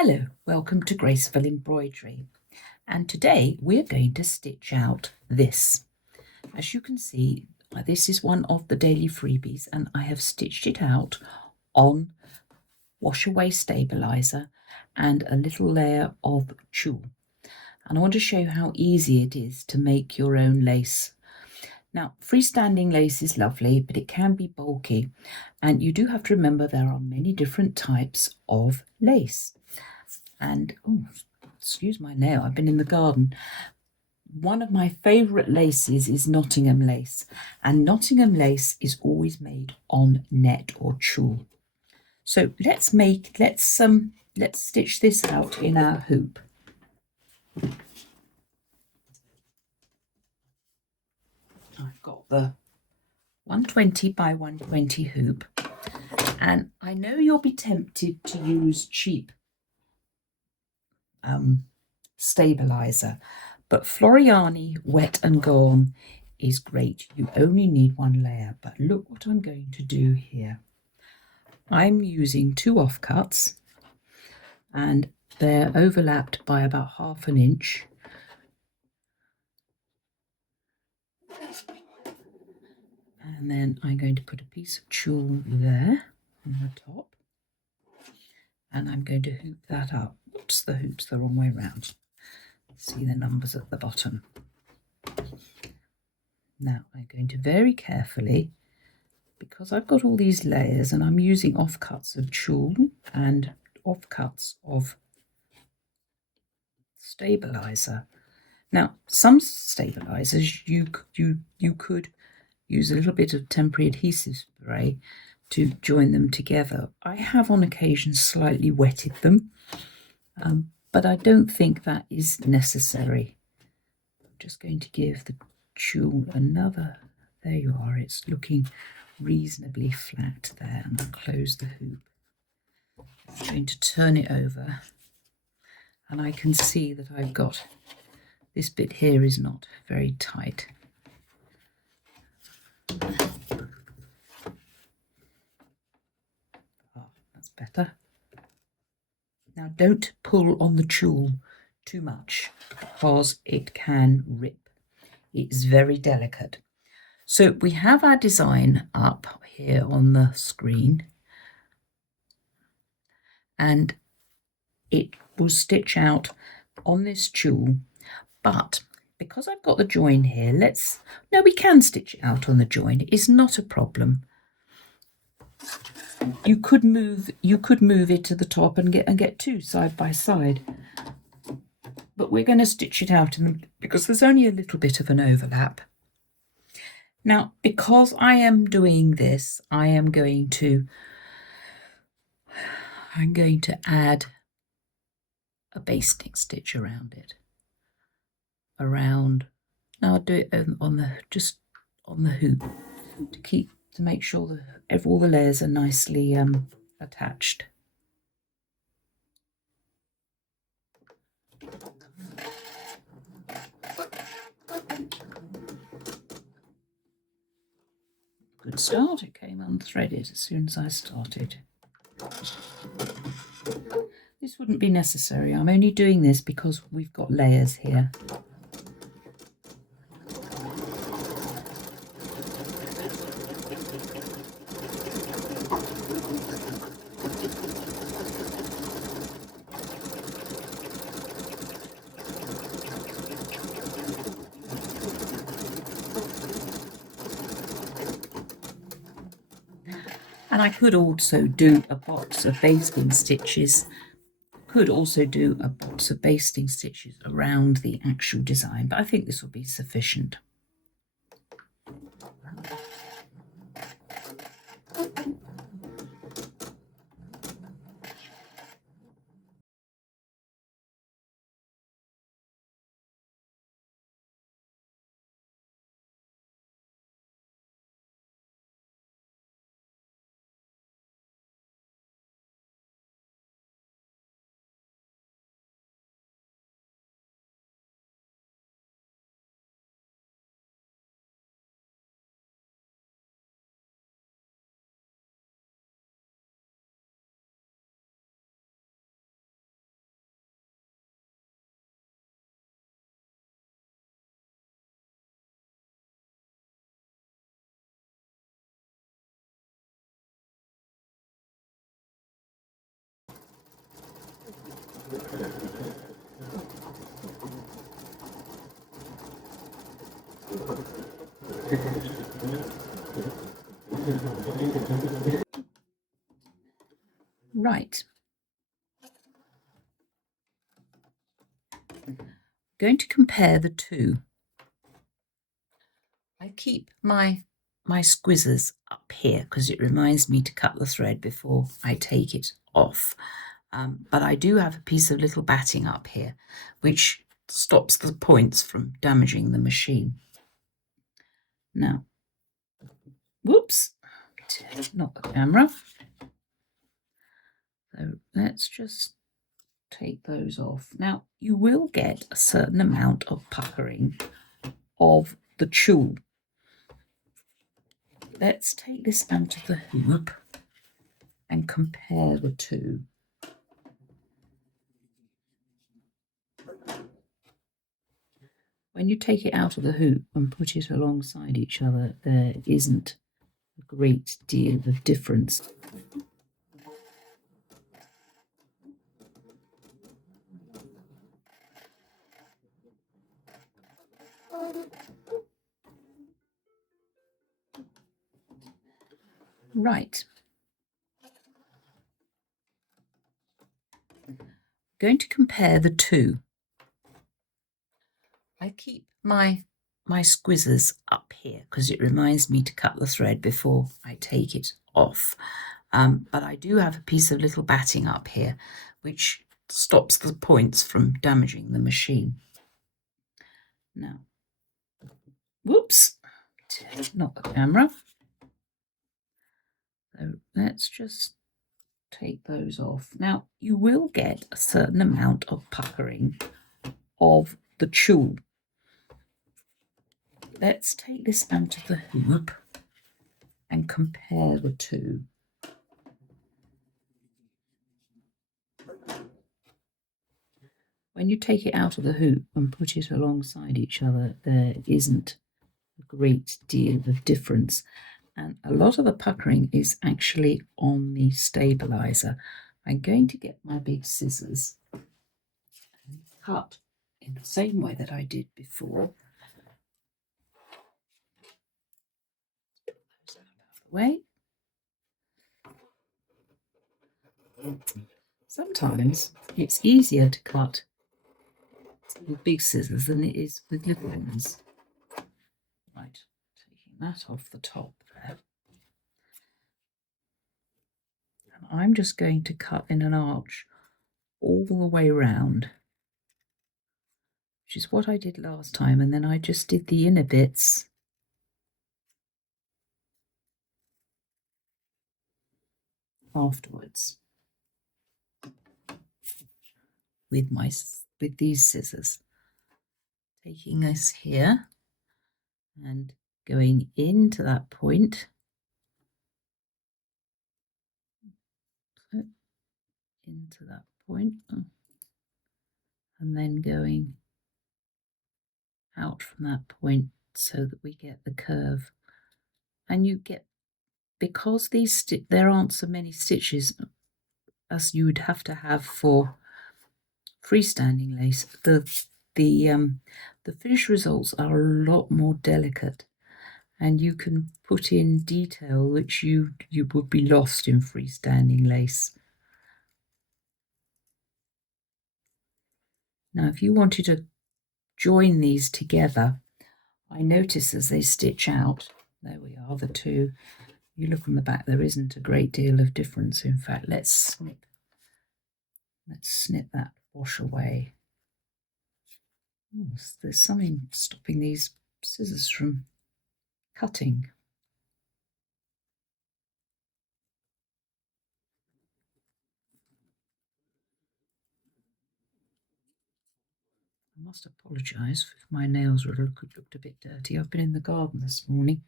Hello, welcome to Graceful Embroidery, and today we're going to stitch out this. As you can see, this is one of the Daily Freebies and I have stitched it out on wash away stabilizer and a little layer of tulle. And I want to show you how easy it is to make your own lace. Now, freestanding lace is lovely, but it can be bulky, and you do have to remember there are many different types of lace. And, oh, excuse my nail, I've been in the garden. One of my favourite laces is Nottingham lace, and Nottingham lace is always made on net or tulle. So let's stitch this out in our hoop. I've got the 120 by 120 hoop, and I know you'll be tempted to use cheap stabilizer, but Floriani Wet and Gone is great. You only need one layer, but look what I'm going to do here. I'm using 2 offcuts and they're overlapped by about 1/2 inch. And then I'm going to put a piece of tulle there on the top, and I'm going to hoop that up. Oops, the hoop's the wrong way round. See the numbers at the bottom. Now I'm going to very carefully, because I've got all these layers and I'm using offcuts of tulle and offcuts of stabilizer. Now, some stabilizers you could use a little bit of temporary adhesive spray to join them together. I have on occasion slightly wetted them, but I don't think that is necessary. I'm just going to give the tulle another. There you are. It's looking reasonably flat there, and I'll close the hoop. I'm going to turn it over, and I can see that I've got this bit here is not very tight. That's better. Now don't pull on the tulle too much because it can rip. It's very delicate. So we have our design up here on the screen, and it will stitch out on this tulle, but because I've got the join here, we can stitch it out on the join. It's not a problem. You could move it to the top and get 2 side by side, but we're going to stitch it out because there's only a little bit of an overlap. Now, because I am doing this, I'm going to add a basting stitch around it. Now I'll do it just on the hoop to make sure that all the layers are nicely attached. Good start. It came unthreaded as soon as I started. This wouldn't be necessary. I'm only doing this because we've got layers here. And I could also do a box of basting stitches. Around the actual design, but I think this will be sufficient. Right. Going to compare the two. I keep my squizzers up here because it reminds me to cut the thread before I take it off. But I do have a piece of little batting up here which stops the points from damaging the machine. Now, whoops, not the camera. So let's just take those off. Now, you will get a certain amount of puckering of the tulle. Let's take this out of the hoop and compare the two. When you take it out of the hoop and put it alongside each other, there isn't a great deal of difference. Right. Going to compare the two. I keep my squizzers up here because it reminds me to cut the thread before I take it off. But I do have a piece of little batting up here which stops the points from damaging the machine. Now, whoops, not the camera. So let's just take those off. Now, you will get a certain amount of puckering of the tulle. Let's take this out of the hoop and compare the two. When you take it out of the hoop and put it alongside each other, there isn't a great deal of difference. And a lot of the puckering is actually on the stabilizer. I'm going to get my big scissors and cut in the same way that I did before. Those out of the way. Sometimes it's easier to cut with big scissors than it is with little ones. Right, taking that off the top there. And I'm just going to cut in an arch all the way round, which is what I did last time, and then I just did the inner bits afterwards with these scissors. Taking this here and going into that point, so into that point, and then going out from that point so that we get the curve. And you get, because these there aren't so many stitches as you would have to have for freestanding lace, the finished results are a lot more delicate, and you can put in detail which you would be lost in freestanding lace. Now, if you wanted to join these together, I notice as they stitch out, there we are, the two. You look on the back, there isn't a great deal of difference. In fact, let's snip that wash away. Oh, there's something stopping these scissors from cutting. I must apologise if my nails looked a bit dirty. I've been in the garden this morning,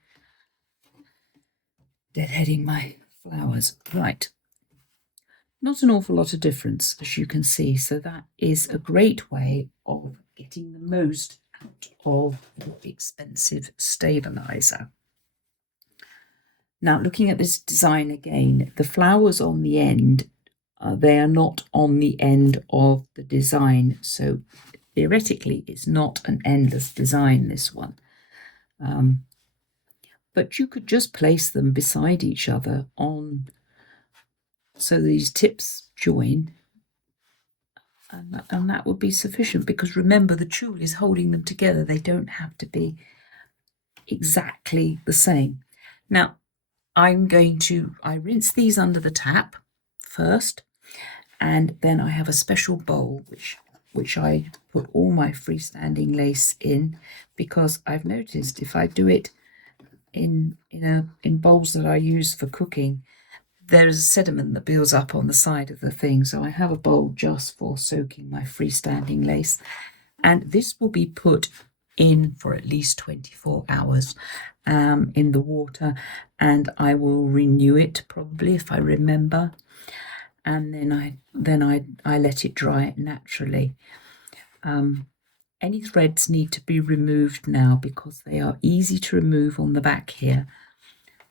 deadheading my flowers. Right. Not an awful lot of difference, as you can see, so that is a great way of getting the most out of your expensive stabilizer. Now, looking at this design again, the flowers on the end They are not on the end of the design, so theoretically it's not an endless design, this one. But you could just place them beside each other on, so these tips join, and that would be sufficient, because remember, the tulle is holding them together. They don't have to be exactly the same. Now I rinse these under the tap first, and then I have a special bowl which I put all my freestanding lace in, because I've noticed if I do it in bowls that I use for cooking, there's a sediment that builds up on the side of the thing. So I have a bowl just for soaking my freestanding lace, and this will be put in for at least 24 hours in the water, and I will renew it probably if I remember, and then I let it dry naturally. Any threads need to be removed now, because they are easy to remove on the back here,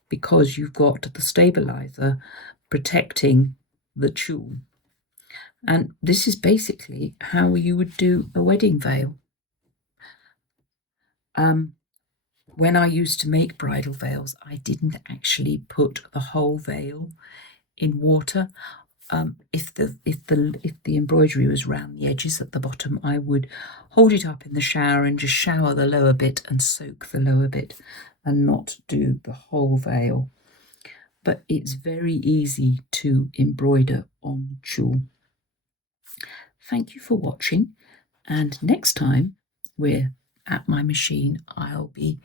because you've got the stabilizer protecting the tulle. And this is basically how you would do a wedding veil. When I used to make bridal veils, I didn't actually put the whole veil in water. If the embroidery was round the edges at the bottom, I would hold it up in the shower and just shower the lower bit and soak the lower bit, and not do the whole veil. But it's very easy to embroider on tulle. Thank you for watching, and next time we're at my machine, I'll be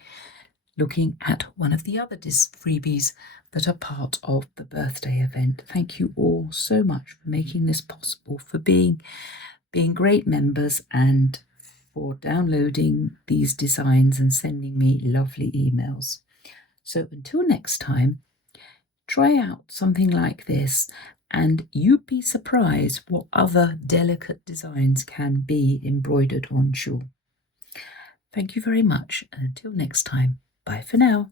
looking at one of the other freebies that are part of the birthday event. Thank you all so much for making this possible, for being great members, and for downloading these designs and sending me lovely emails. So until next time, try out something like this, and you'd be surprised what other delicate designs can be embroidered on tulle. Thank you very much, and until next time, bye for now.